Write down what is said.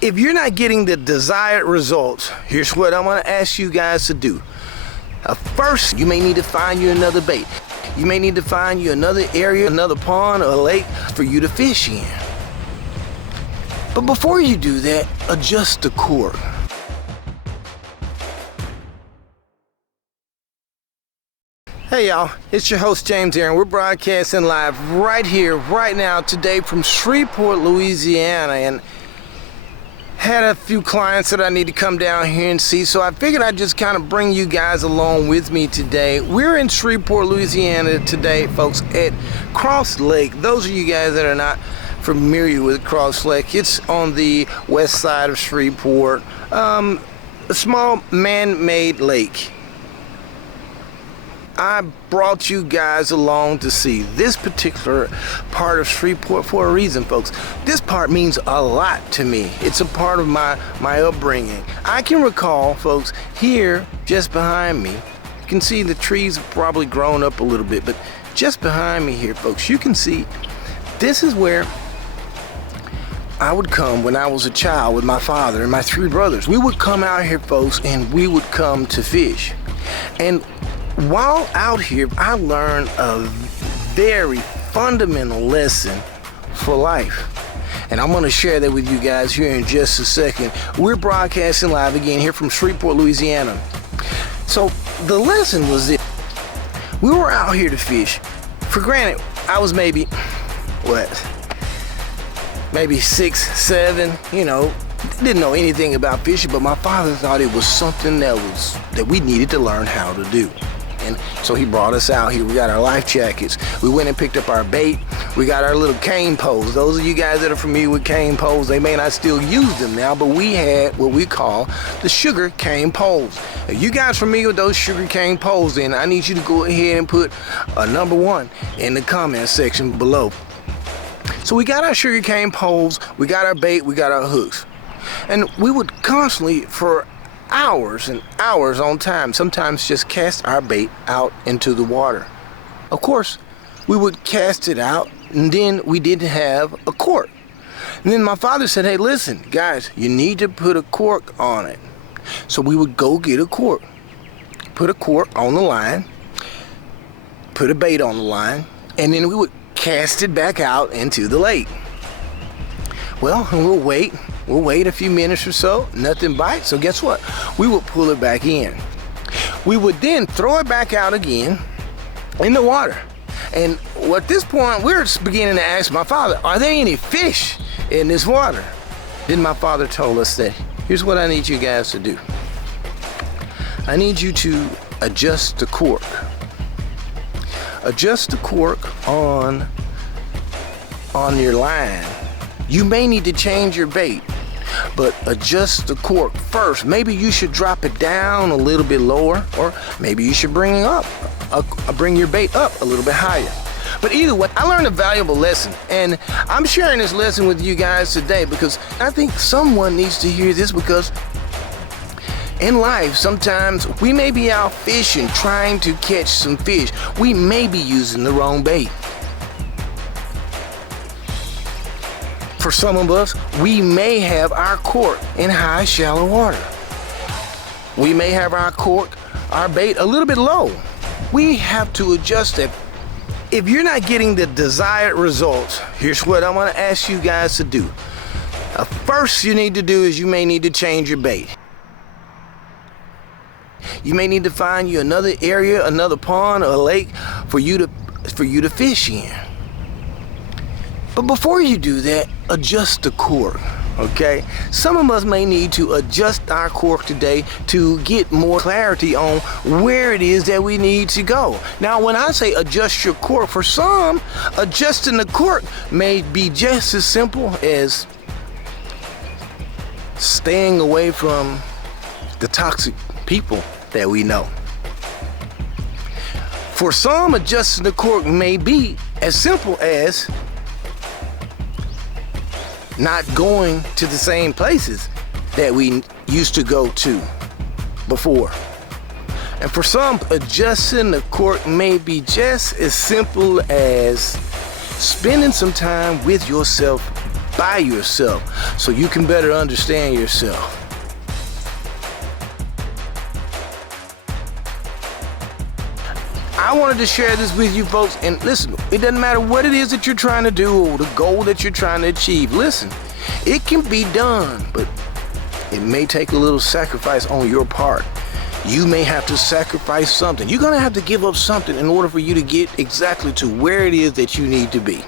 If you're not getting the desired results, here's what I'm going to ask you guys to do. First, you may need to find you another bait. You may need to find you another area, another pond or a lake for you to fish in. But before you do that, adjust the cork. Hey y'all, it's your host James here, and we're broadcasting live right here, right now, today from Shreveport, Louisiana, and had a few clients that I need to come down here and see, so I figured I'd just kind of bring you guys along with me today. We're in Shreveport, Louisiana today, folks, at Cross Lake. Those of you guys that are not familiar with Cross Lake, it's on the west side of Shreveport, a small man-made lake. I brought you guys along to see this particular part of Shreveport for a reason, folks. This part means a lot to me. It's a part of my upbringing. I can recall, folks, here just behind me, you can see the trees have probably grown up a little bit, but just behind me here, folks, you can see this is where I would come when I was a child with my father and my three brothers. We would come out here, folks, and we would come to fish. And while out here, I learned a very fundamental lesson for life. And I'm going to share that with you guys here in just a second. We're broadcasting live again here from Shreveport, Louisiana. So the lesson was this. We were out here to fish. For granted, I was maybe 6, 7, didn't know anything about fishing, but my father thought it was something that we needed to learn how to do. And so he brought us out here. We got our life jackets. We went and picked up our bait. We got our little cane poles. Those of you guys that are familiar with cane poles, they may not still use them now, but we had what we call the sugar cane poles. If you guys familiar with those sugar cane poles, then I need you to go ahead and put a number 1 in the comment section below. So we got our sugar cane poles, we got our bait, we got our hooks. And we would constantly, for hours and hours on time, sometimes just cast our bait out into the water. Of course, we would cast it out, and then we didn't have a cork. And then my father said, hey, listen, guys, you need to put a cork on it. So we would go get a cork, put a cork on the line, put a bait on the line, and then we would cast it back out into the lake. Well, and we'll wait a few minutes or so, nothing bites, so guess what? We would pull it back in. We would then throw it back out again in the water. And at this point, we're beginning to ask my father, are there any fish in this water? Then my father told us that, here's what I need you guys to do. I need you to adjust the cork. Adjust the cork on your line. You may need to change your bait, but adjust the cork first. Maybe you should drop it down a little bit lower, or maybe you should bring your bait up a little bit higher. But either way, I learned a valuable lesson, and I'm sharing this lesson with you guys today because I think someone needs to hear this, because in life, sometimes we may be out fishing, trying to catch some fish. We may be using the wrong bait. For some of us, we may have our cork in high, shallow water. We may have our cork, our bait, a little bit low. We have to adjust it. If you're not getting the desired results, here's what I'm going to ask you guys to do. First you need to do is you may need to change your bait. You may need to find you another area, another pond or a lake for you to fish in. But before you do that, adjust the cork, okay? Some of us may need to adjust our cork today to get more clarity on where it is that we need to go. Now, when I say adjust your cork, for some, adjusting the cork may be just as simple as staying away from the toxic people that we know. For some, adjusting the cork may be as simple as not going to the same places that we used to go to before. And for some, adjusting the cork may be just as simple as spending some time with yourself by yourself so you can better understand yourself. I wanted to share this with you folks, and listen, it doesn't matter what it is that you're trying to do or the goal that you're trying to achieve. Listen, it can be done, but it may take a little sacrifice on your part. You may have to sacrifice something. You're gonna have to give up something in order for you to get exactly to where it is that you need to be.